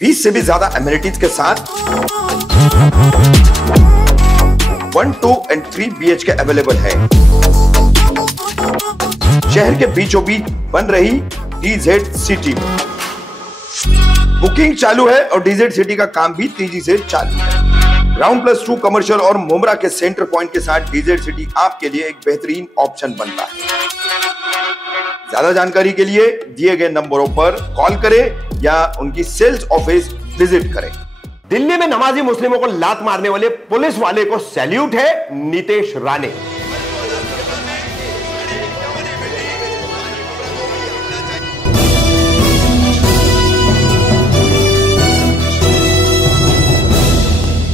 20 से भी ज्यादा एमिनिटीज के साथ 1, 2 and 3 BHK अवेलेबल है। शहर के बीचों बीच बन रही DZ सिटी में बुकिंग चालू है और DZ सिटी का काम भी तेजी से चालू है। ग्राउंड+2 कमर्शियल और मुमरा के सेंटर पॉइंट के साथ DZ सिटी आपके लिए एक बेहतरीन ऑप्शन बनता है। ज्यादा जानकारी के लिए दिए गए नंबरों पर कॉल करें या उनकी सेल्स ऑफिस विजिट करें। दिल्ली में नमाजी मुस्लिमों को लात मारने वाले पुलिस वाले को सैल्यूट है, नीतीश राणे।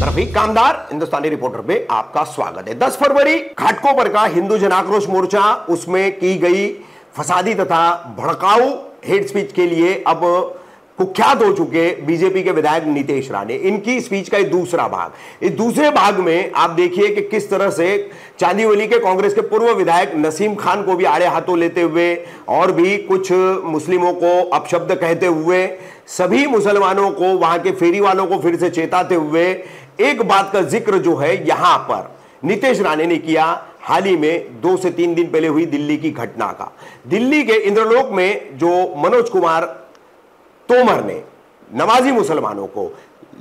रफीक कामदार, हिंदुस्तानी रिपोर्टर में आपका स्वागत है। 10 फरवरी घाटकोपर का हिंदू जन आक्रोश मोर्चा, उसमें की गई फसादी तथा भड़काऊ हेट स्पीच के लिए अब कुख्यात हो चुके बीजेपी के विधायक नीतीश राणे। इनकी स्पीच का दूसरा भाग, इस दूसरे भाग में आप देखिए कि किस तरह से चांदीवली के कांग्रेस के पूर्व विधायक नसीम खान को भी आड़े हाथों लेते हुए और भी कुछ मुस्लिमों को अपशब्द कहते हुए, सभी मुसलमानों को, वहां के फेरी वालों को फिर से चेताते हुए एक बात का जिक्र जो है यहां पर नीतीश राणे ने किया, हाल ही में 2 से 3 दिन पहले हुई दिल्ली की घटना का। दिल्ली के इंद्रलोक में जो मनोज कुमार तोमर ने नमाजी मुसलमानों को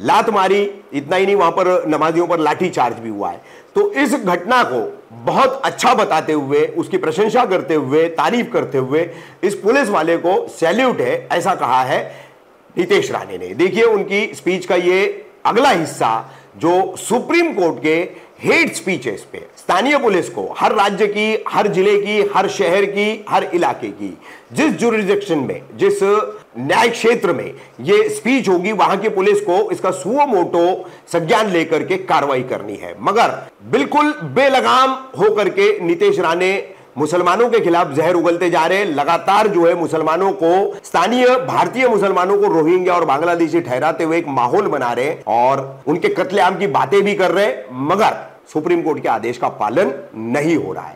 लात मारी, इतना ही नहीं, वहां पर नमाजियों पर लाठी चार्ज भी हुआ है। तो इस घटना को बहुत अच्छा बताते हुए, उसकी प्रशंसा करते हुए, तारीफ करते हुए इस पुलिस वाले को सैल्यूट है, ऐसा कहा है नीतीश राणे ने। देखिए उनकी स्पीच का ये अगला हिस्सा जो सुप्रीम कोर्ट के हेट स्पीचेस पे स्थानीय पुलिस को, हर राज्य की, हर जिले की, हर शहर की, हर इलाके की, जिस जुरिडिक्शन में, जिस न्याय क्षेत्र में ये स्पीच होगी, वहां की पुलिस को इसका सुओ मोटो संज्ञान लेकर के कार्रवाई करनी है। मगर बिल्कुल बेलगाम होकर के नीतीश राणे मुसलमानों के खिलाफ जहर उगलते जा रहे हैं। लगातार जो है मुसलमानों को, स्थानीय भारतीय मुसलमानों को रोहिंग्या और बांग्लादेशी ठहराते हुए एक माहौल बना रहे हैं और उनके कत्लेआम की बातें भी कर रहे हैं, मगर सुप्रीम कोर्ट के आदेश का पालन नहीं हो रहा है।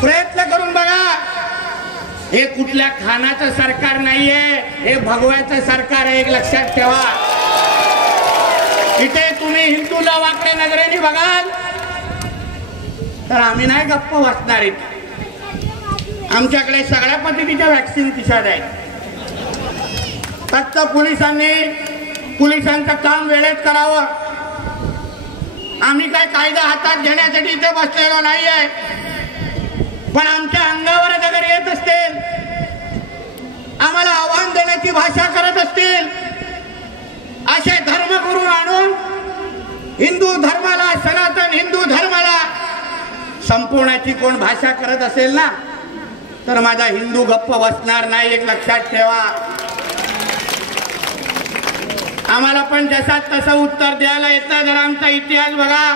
प्रयत्न करून बघा, हे कुठल्या खानाचं सरकार नाहीये, हे भगव्याचं सरकार आहे, एक लक्षात ठेवा। इथे तुम्ही हिंदूला वाकड्या नजरेने बघाल तर आम्ही नाही गप्प बसणार इथे। आमच्याकडे सगळ्या पद्धतीच्या वॅक्सिन तिशात आहेत। फक्त पोलिसांचं काम वेळेत करावं। आम्ही काय कायदा हातात घेण्यासाठी इथे बसलेलो नाहीये, पण आमच्या अंगावर अगर येत असतील, आम्हाला आव्हान देण्याची भाषा करत असतील, असे धर्मगुरू आणून हिंदू धर्माला, सनातन हिंदू धर्माला संपवण्याची कोण भाषा करत असेल ना, तर माझा हिंदू गप्प बसणार नाही, एक लक्षात ठेवा। आम्हाला पण जसात तसं उत्तर द्यायला येतं। जर आमचा इतिहास बघा,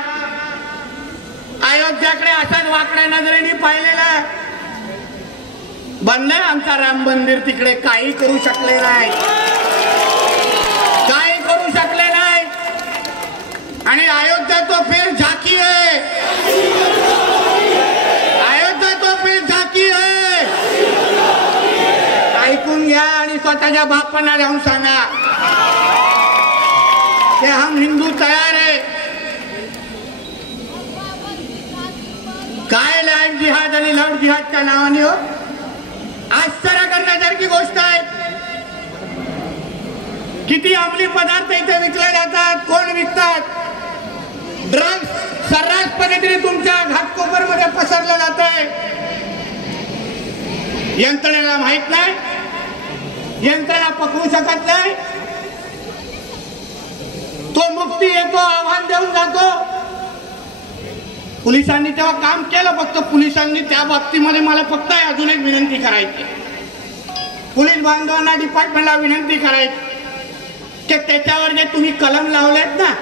अयोध्याकडे असाच वाकड्या नजरेने पाहिलेला, बनलंय आमचा राम मंदिर, तिकडे काही करू शकले नाही, काही करू शकले नाही। आणि अयोध्या तो फिर झाकी है, अयोध्या तो फिर झाकी है। ऐकून घ्या आणि स्वतःच्या बापांना जाऊन सांगा कि हम हिंदू तैयार है। काय लाईफ जिहाद आणि लव जिहादच्या नावाने हो, आश्चर्य करण्यासारखी गोष्ट आहे। किती अंमली पदार्थ इथे विकले जातात, कोण विकतात, ड्रग्स सर्रास पद्धतीने तुमच्या घाटकोपर मध्ये पसरलं जात आहे। यंत्रणेला माहित नाही, यंत्रणा पकडू शकत नाही। तो मुक्ती येतो, आव्हान देऊन जातो। पोलिसांनी तेव्हा काम केलं, फक्त पोलिसांनी त्या बाबतीमध्ये मला फक्त अजून एक विनंती करायची, पोलीस बांधवांना, डिपार्टमेंटला विनंती करायची की त्याच्यावर जे तुम्ही कलम लावलेत ना,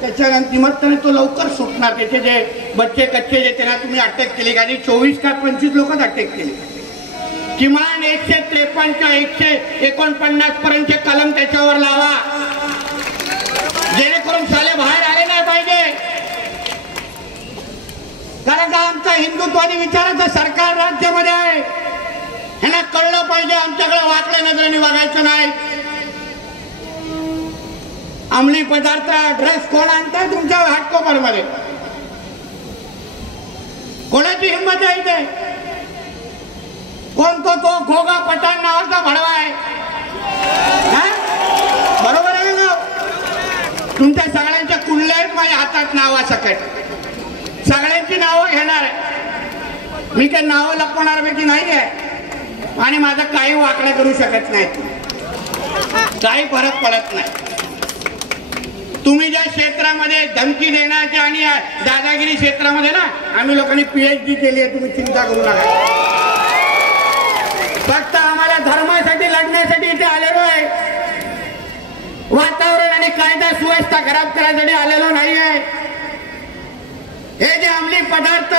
त्याच्यानंतर तो लवकर सुटणार। त्याचे जे बच्चे कच्चे जे त्यांना तुम्ही अटक केली, काही 24 का 25 लोक अटक केली, किमान 153 का 149 पर्यंतचे कलम त्याच्यावर लावा, जेणेकरून साले बाहेर आले नाही पाहिजे। कारण का आमचा हिंदुत्वादी विचाराचं सरकार राज्यामध्ये आहे, ह्यांना कळलं पाहिजे आमच्याकडे वाकड्या नजरेने बघायचं नाही। अंमली पदार्थ ड्रग्स कोण आणतात तुमच्या घाटकोपर मध्ये? कोणाची हिंमत आहे इथे? कोण तो घोगा पठाण नावाचा भडवा आहे? बरोबर आहे ना? तुमच्या सगळ्यांच्या कुंडल्या आहेत माझ्या हातात नावासकट. सगळ्यांची नावं घेणार आहे मी. काही नावं लपवणार पैकी नाही आहे आणि माझं काही वाकडं करू शकत नाही. काही फरक पडत नाही. तुम्ही ज्या क्षेत्रामध्ये धमकी देण्याच्या आणि दादागिरी क्षेत्रामध्ये ना आम्ही लोकांनी PhD केली आहे. तुम्ही चिंता करू नका. फक्त आम्हाला धर्मासाठी लढण्यासाठी इथे आलेलो आहे. वातावरण आणि कायदा सुव्यवस्था खराब करण्यासाठी आलेलो नाही आहे. हे जे अंमली पदार्थ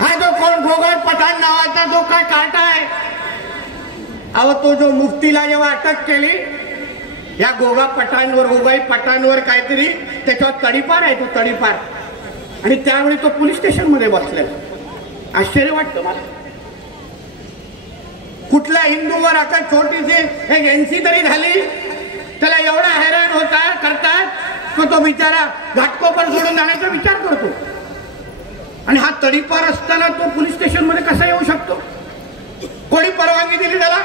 हा जो कोण घोगट पठाण नावाचा जो काय काटा आहे, अहो तो जो मुफ्तीला जेव्हा अटक केली या गोगाई पठाणवर काहीतरी त्याच्यावर तडीपार आहे. तो तडीपार आणि त्यावेळी तो पोलीस स्टेशन मध्ये बसलेला. आश्चर्य वाटतं मला. कुठल्या हिंदूवर आता छोटीशी एक NC तरी झाली त्याला एवढा हैराण होता करतात तो बिचारा घाटकोपर सोडून जाण्याचा विचार करतो. आणि हा तडीपार असताना तो पोलीस स्टेशन मध्ये कसा येऊ शकतो? कोणी परवानगी दिली त्याला?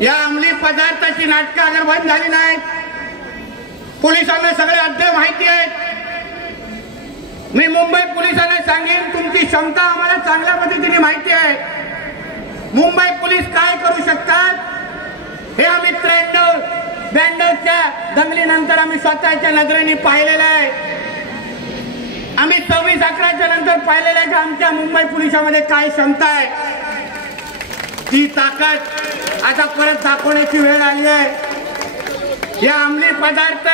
या अंमली पदार्थाची नाटकं अगर बंद झाली नाहीत, पोलिसांना सगळे अद्याप माहिती आहेत. मी मुंबई पोलिसांना सांगेन तुमची क्षमता आम्हाला चांगल्या पद्धतीने माहिती आहे. मुंबई पोलीस काय करू शकतात हे आम्ही 93-92च्या दंगलीनंतर आम्ही स्वतःच्या नजरेने पाहिलेलं आहे. आम्ही 26/11च्या नंतर पाहिलेलं आहे की आमच्या मुंबई पोलिसांमध्ये काय क्षमता आहे. ती ताकद आता परत दाखवण्याची वेळ आली आहे. या अंमली पदार्थ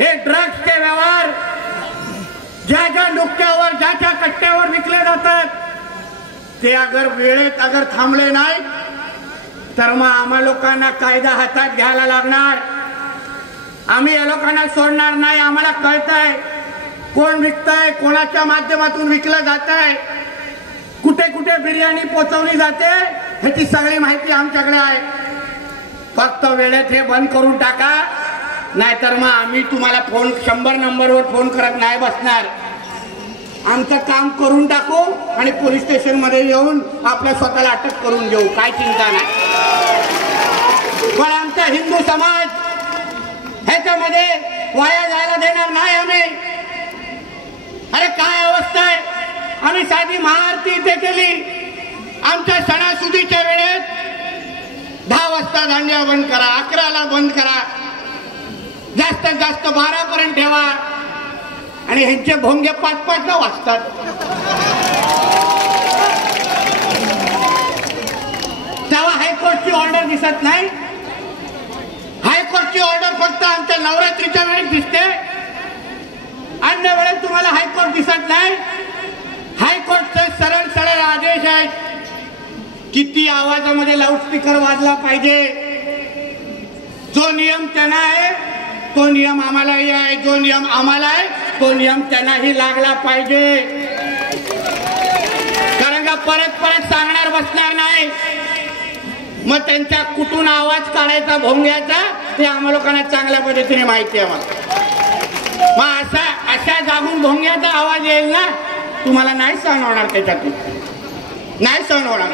हे ड्रग्सचे व्यवहार ज्या डोक्यावर ज्या कट्ट्यावर विकले जातात ते अगर वेळेत अगर थांबले नाही तर मग आम्हा लोकांना कायदा हातात घ्यायला लागणार. आम्ही या लोकांना सोडणार नाही. आम्हाला कळतंय कोण विकतंय, कोणाच्या माध्यमातून विकलं जात आहे, कुठे कुठे बिर्याणी पोचवली जाते ह्याची सगळी माहिती आमच्याकडे आहे. फक्त वेळेत हे बंद करून टाका नाहीतर मग आम्ही तुम्हाला 100 नंबरवर फोन करत नाही बसणार. आमचं काम करून टाकू आणि पोलीस स्टेशन मध्ये येऊन आपल्या स्वतःला अटक करून घेऊ. काय चिंता नाही. पण आमचा हिंदू समाज ह्याच्यामध्ये वाया जायला देणार नाही आम्ही. अरे काय अवस्था आहे. आम्ही साधी महाआरती इथे केली. आमच्या सणासुदीच्या वेळेत 10 वाजता दांडिया बंद करा, 11ला बंद करा, जास्तीत जास्त 12 पर्यंत ठेवा आणि ह्यांचे भोंगे 5-5ला वाजतात. तेव्हा हायकोर्टची ऑर्डर दिसत नाही. हायकोर्टची ऑर्डर फक्त आमच्या नवरात्रीच्या वेळेस दिसते. अन्य वेळेस तुम्हाला हायकोर्ट दिसत नाही. हायकोर्टचे सरळ आदेश आहेत. किती आवाजामध्ये लाऊडस्पीकर वाजला पाहिजे. जो नियम त्यांना आहे तो नियम आम्हालाही आहे. जो नियम आम्हाला आहे तो नियम त्यांनाही लागला पाहिजे. कारण का परत सांगणार बसणार नाही. मग त्यांच्या कुठून आवाज काढायचा भोंग्याचा ते आम्हा लोकांना चांगल्या पद्धतीने माहिती आहे. मग अशा जागून भोंग्याचा आवाज येईल ना तुम्हाला नाही सहन होणार. त्याच्यातून नाही सहन होणार.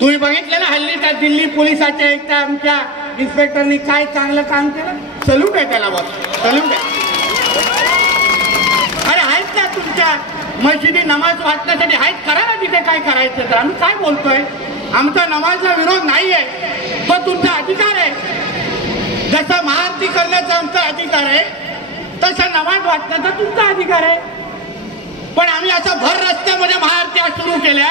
तुम्ही बघितलं ना हल्ली त्या दिल्ली पोलिसाच्या एकट्या आमच्या इन्स्पेक्टरनी काय चांगलं काम केलं. सल्यूट आहे त्याला. बस सल्यूट आहे. अरे आहेत ना तुमच्या मस्जिदी नमाज वाचण्यासाठी आहेत. करा ना तिथे काय करायचं तर. आम्ही काय बोलतोय. आमचा नमाजला विरोध नाहीये. तो तुमचा अधिकार आहे. जसा महाआरती करण्याचा आमचा अधिकार आहे तसा नमाज वाचण्याचा तुमचा अधिकार आहे. पण आम्ही असं भर रस्त्यामध्ये महाआरत्या सुरू केल्या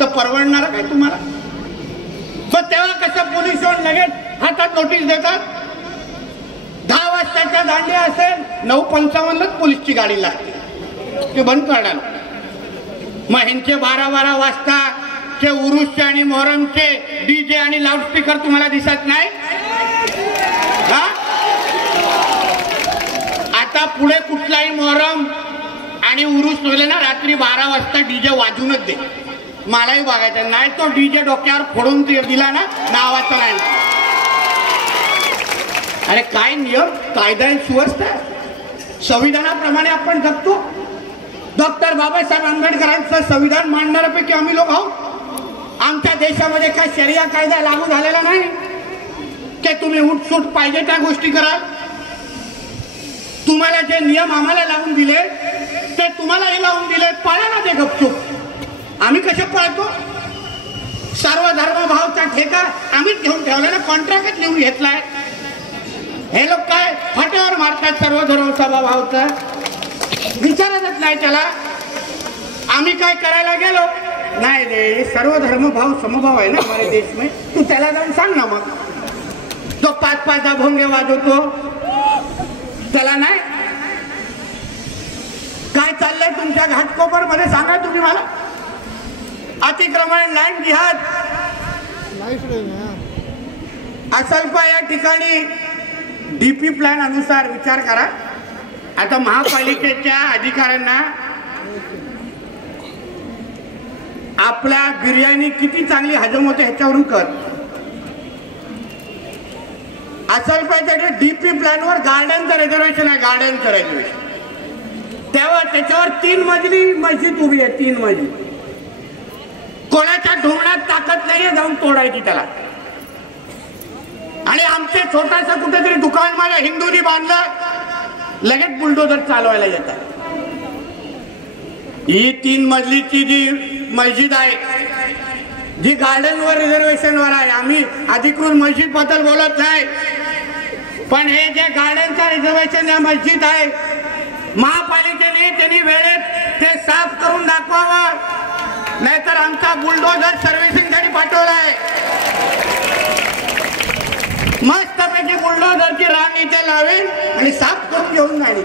तर परवडणार काय तुम्हाला? पण तेव्हा कसं पोलीस येऊन लगेच हातात नोटीस देतात. 10 वाजताच्या दांडिया असेल 9:55लाच पोलीसची गाडी लागते. ते बंद करणार. मग ह्यांचे 12 वाजता चे उरुसचे आणि मोहरमचे DJ आणि लाऊडस्पीकर तुम्हाला दिसत नाही. आता पुढे कुठलाही मोहरम आणि उरुस होईल ना रात्री 12 वाजता DJ वाजूनच दे. मलाही बघायचं नाही. तो डीजे डोक्यावर फोडून दिला ना, नावाचा नाही. अरे काय नियम कायदा आणि सुव्यवस्था, संविधानाप्रमाणे आपण जगतो. डॉक्टर बाबासाहेब आंबेडकरांचं संविधान मांडणाऱ्यापैकी आम्ही लोक आहोत. आमच्या देशामध्ये काय शरिया कायदा लागू झालेला नाही की तुम्ही उठसूट पाहिजे त्या गोष्टी कराल. तुम्हाला जे नियम आम्हाला लावून दिले ते तुम्हालाही लावून दिले, पाळा ना ते गपचूप. आम्ही कसे पाळतो? सर्वधर्म भावचा ठेका आम्हीच घेऊन ठेवला ना, कॉन्ट्रॅक्टच लिहून घेतलाय. हे लोक काय फाट्यावर मारतात सर्वधर्म भावचा, विचारतच नाही त्याला. आम्ही काय करायला गेलो नाही रे, सर्वधर्म भाव समभाव आहे ना हमारे देश में, तू त्याला जाऊन सांग ना. मग तो 5-5 भोंगे वाजवतो त्याला नाही. काय चाललंय तुमच्या घाटकोपर मध्ये सांगा तुम्ही मला. अतिक्रमण, लँड जिहाद, असल्पा या ठिकाणी डीपी प्लॅन अनुसार विचार करा. आता महापालिकेच्या अधिकाऱ्यांना आपल्या बिर्याणी किती चांगली हजम होते ह्याच्यावरून कर. असल्पाच्या डीपी प्लॅनवर गार्डनचं रिझर्वेशन आहे, गार्डनचं रिझर्वेशन. तेव्हा त्याच्यावर 3 मजली मस्जिद उभी आहे, 3 मजली. कोणाच्या ढोंगणात ताकद नाहीये जाऊन तोडायची त्याला. आणि आमचे छोटासा कुठेतरी दुकान माझ्या हिंदूंनी बांधलं, लगेच बुलडोजर चालवायला येतात. ही 3 मजलीची जी मस्जिद आहे, जी गार्डनवर रिझर्वेशनवर आहे, आम्ही अधिकृत मस्जिद बद्दल बोलत नाही, पण हे जे गार्डनचा रिझर्वेशन या मस्जिद आहे, महापालिकेने त्यांनी वेळेत ते साफ करून दाखवावं, नाहीतर आमचा बुलडोजर सर्व्हिसिंगसाठी पाठवलाय. मस्तपैकी बुलडोजरची रांग इथे लावेल आणि साफ करून घेऊन जाईल.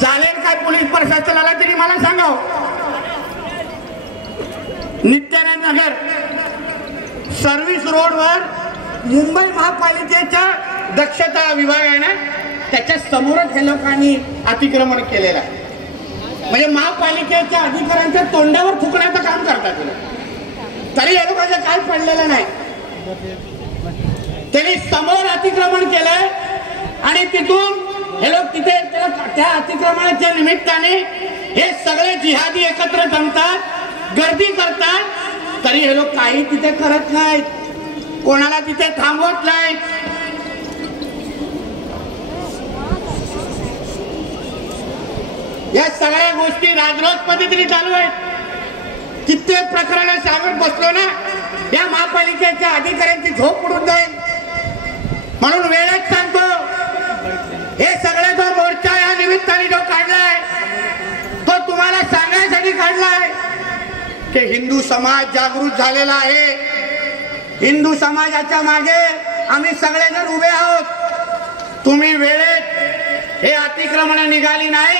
चालेल काय पोलीस प्रशासनाला तरी मला सांगाव. नित्यानंद नगर सर्व्हिस रोडवर मुंबई महापालिकेच्या दक्षता विभाग आहे ना, त्याच्या समोरच हे लोकांनी अतिक्रमण केलेलं आहे. म्हणजे महापालिकेच्या अधिकाऱ्यांच्या तोंडावर फुकण्याचं काम करतात तरी या लोकांचं काय पडलेलं नाही. त्यांनी समोर अतिक्रमण केलंय आणि तिथून हे लोक तिथे त्या अतिक्रमणाच्या निमित्ताने हे सगळे जिहादी एकत्र जमतात, गर्दी करतात, तरी हे लोक काही तिथे करत नाहीत, कोणाला तिथे थांबवत नाहीत. या सगळ्या गोष्टी राजरोस पद्धतीने चालू आहेत. कित्येक प्रकरण सांगत बसलो ना, या महापालिकेच्या अधिकाऱ्यांची झोप उडून जाईल. म्हणून वेळेत सांगतो, हे सगळा जो मोर्चा या निमित्ताने जो काढलाय तो तुम्हाला सांगण्यासाठी काढलाय की हिंदू समाज जागृत झालेला आहे. हिंदू समाजाच्या मागे आम्ही सगळेजण उभे आहोत. तुम्ही वेळेत हे अतिक्रमण निघाली नाही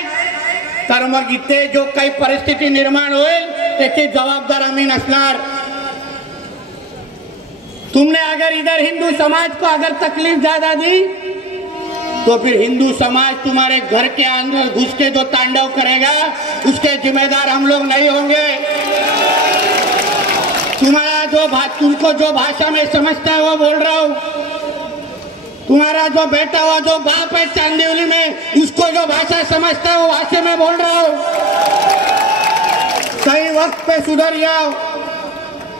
तर मग इथे जो काही परिस्थिती निर्माण होईल त्याची जबाबदार आम्ही नसणार. तुमने अगर इधर हिंदू समाज को अगर तकलीफ ज्यादा दी तो फिर हिंदू समाज तुम्हारे घर के अंदर घुस के जो तांडव करेगा उसके जिम्मेदार हम लोग नहीं होंगे. तुमको जो भाषा में समझता है वो बोल रहा हूँ. तुम्हारा जो बेटा हुआ जो बाप है चांदीवली में, उसको जो भाषा समझता है वो भाषा में बोल रहा हूँ. सही वक्त पे सुधर जाओ,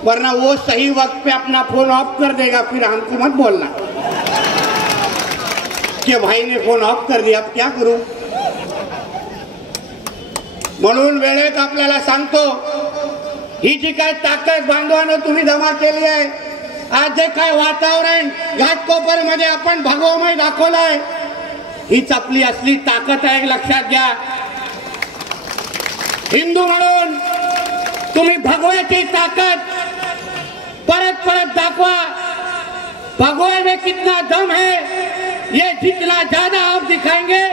वरना वो सही वक्त पे अपना फोन ऑफ कर देगा, फिर हमको मत बोलना कि भाई ने फोन ऑफ कर दिया, अब क्या करूं. म्हणून वेळेत आपल्याला सांगतो, ही जी काय ताकद बांधवानं तुम्ही जमा केली आहे, आज जे काय वातावरण घाटकोपर मध्ये आपण भगवामय दाखवलंय, हीच आपली असली ताकद आहे, लक्षात घ्या. हिंदू म्हणून तुम्ही भगवाची ताकद परत परत दाखवा. भगवान में कितना दम है, ये जितना ज्यादा आप दिखाएंगे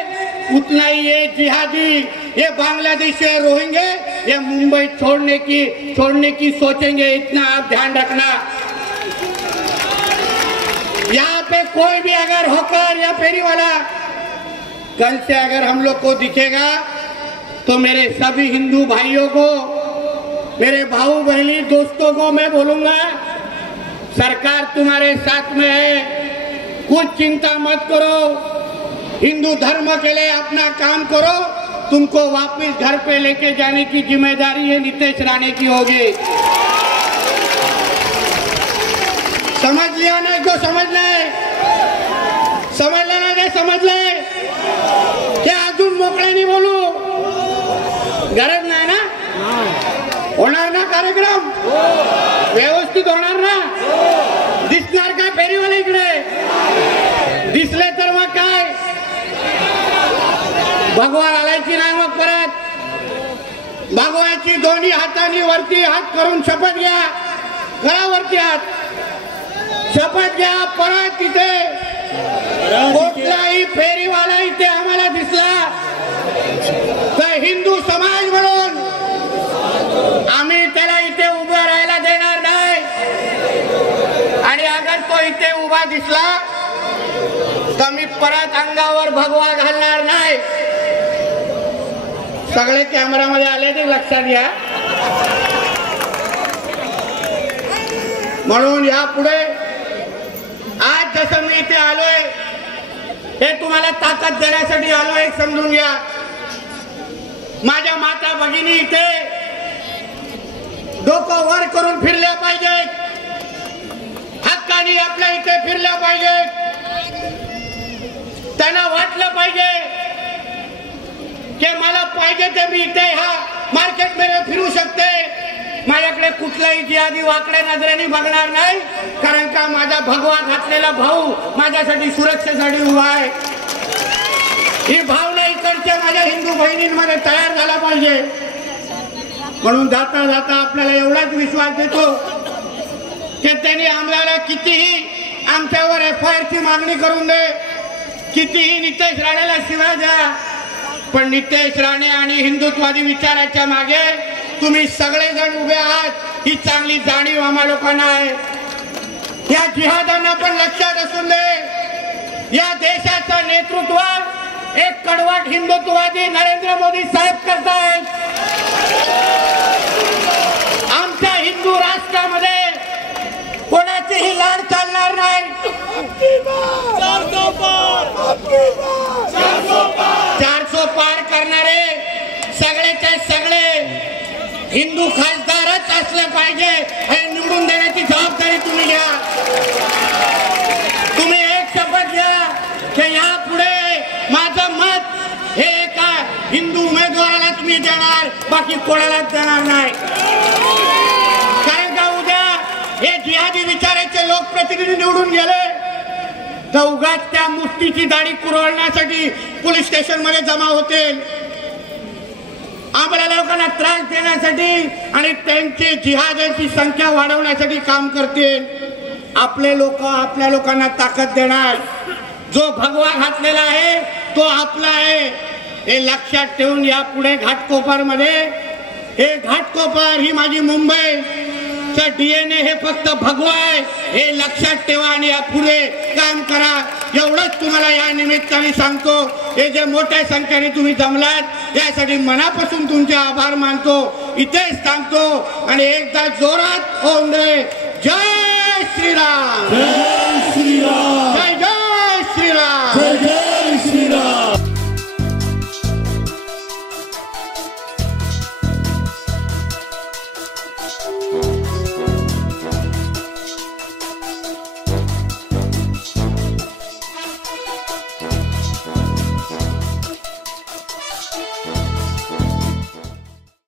उतना ही ये जिहादी, ये बांग्लादेशी, रोहिंगे, ये मुंबई छोड़ने की सोचेंगे. इतना आप ध्यान रखना. यहाँ पे कोई भी अगर होकर या फेरी वाला कल से अगर हम लोग को दिखेगा तो मेरे सभी हिंदू भाइयों को मेरे भाऊ बहनी दोस्तों को मैं बोलूंगा, सरकार तुम्हारे साथ में है, कुछ चिंता मत करो, हिंदू धर्म के लिए अपना काम करो, तुमको वापस घर पे लेके जाने की जिम्मेदारी है नीतीश राणे की होगी। समझ लिया ना? जो समझ ले, समजलं ना? जे समजले ते अजून मोकळ्याने बोलू, गरज नाही ना? होणार ना कार्यक्रम? व्यवस्थित होणार ना? दिसणार का फेरीवाला इकडे? दिसले तर मग काय, भगवा घालायची नाही मग परत। भगवाची दोन्ही हातांनी वरती हात करून शपथ घ्या, गळावरती हात, शपथ घ्या। परत तिथे कुठलाही फेरीवाला इथे आम्हाला दिसला तर हिंदू समाज म्हणून आम्ही त्याला इथे उभं राहायला देणार नाही। आणि अगर तो इथे उभा दिसला तर मी परत अंगावर भगवा घालणार नाही। सगळे कॅमेरामध्ये आले ते लक्षात घ्या। म्हणून यापुढे आज जसं मी इथे आलोय हे तुम्हाला ताकद देण्यासाठी आलोय, समजून घ्या। माझ्या माता भगिनी इथे डोकं वर करून फिरल्या पाहिजेत, हक्कानी आपल्या इथे फिरल्या पाहिजेत। त्यांना वाटलं पाहिजे की मला पाहिजे ते मी इथे ह्या मार्केटमध्ये फिरू शकते, माझ्याकडे कुठलाही जिहादी वाकड्या नजरेने बघणार नाही, कारण का माझा भगवा घातलेला भाऊ माझ्यासाठी सुरक्षेसाठी उभा आहे। ही भावना इकडच्या माझ्या हिंदू बहिणींमध्ये तयार झाला पाहिजे। म्हणून जाता जाता आपल्याला एवढाच विश्वास देतो की त्यांनी आम्हाला कितीही आमच्यावर FIR ची मागणी करून दे, कितीही नितेश राणेला शिवाय द्या, पण नितेश राणे आणि हिंदुत्ववादी विचाराच्या मागे तुम्ही सगळेजण उभे आहात ही चांगली जाणीव आम्हा लोकांना आहे। या जिहादांना पण लक्षात असून दे, या देशाचं नेतृत्व एक कडवाट हिंदुत्ववादी नरेंद्र मोदी साहेब करतायत। आमच्या हिंदू राष्ट्रामध्ये कोणाचीही लाड चालणार नाही। 400 पार करणारे सगळेच्या सगळे हिंदू खासदारच असले पाहिजे हे निवडून देण्याची जबाबदारी तुम्ही घ्या। तुम्ही एक शपथ घ्या की यापुढे माझं मत हे एका हिंदू उमेदवारालाच मी देणार, बाकी कोणालाच देणार नाही। कारण का उद्या हे जिहादी विचाराचे लोकप्रतिनिधी निवडून गेले तर उगाच त्या मुष्टीची दाढी कुरवण्यासाठी पोलीस स्टेशन मध्ये जमा होतील, आम्हाला लोकांना त्रास देण्यासाठी आणि त्यांची जिहाद्यांची संख्या वाढवण्यासाठी काम करतील। आपले लोक आपल्या लोकांना ताकद देणार, जो भगवा घातलेला आहे तो आपला आहे हे लक्षात ठेवून यापुढे घाटकोपर मध्ये, हे घाटकोपर ही माझी मुंबई DNA हे फक्त भगवा आहे हे लक्षात ठेवा आणि यापुढे काम करा। एवढंच तुम्हाला या निमित्ताने सांगतो। हे जे मोठ्या संख्येने तुम्ही जमलात यासाठी मनापासून तुमचे आभार मानतो, इथेच थांबतो आणि एकदा जोरात होऊन दे जय श्रीराम, जय श्रीराम, जय जय श्रीराम, जय जय श्रीराम।